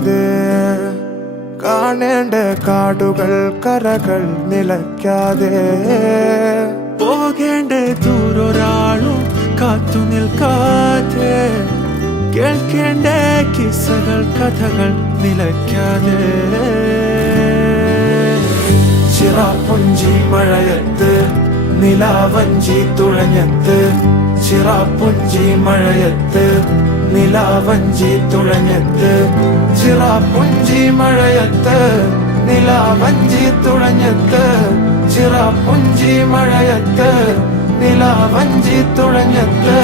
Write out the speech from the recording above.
നിലയ്ക്കാതെ കാണേണ്ട കാടുകൾ കരകൾ നിലയ്ക്കാതെ പോകേണ്ട ദൂരൊരാളും കാത്തു നിൽക്കാതെ കേൾക്കേണ്ട കിസ്സകൾ കഥകൾ നിലയ്ക്കാതെ ചിറാപ്പുഞ്ചി മഴയത്ത് നിലാവഞ്ചി തുഴഞ്ഞത്ത് ചിറാപ്പുഞ്ചി മഴയത്ത് നിലാവഞ്ചി തുഴഞ്ഞത്ത് ചിറാപ്പുഞ്ചി മഴയത്ത് നിലാവഞ്ചി തുഴഞ്ഞത്ത് ചിറാപ്പുഞ്ചി മഴയത്ത് നിലാവഞ്ചി തുഴഞ്ഞത്ത്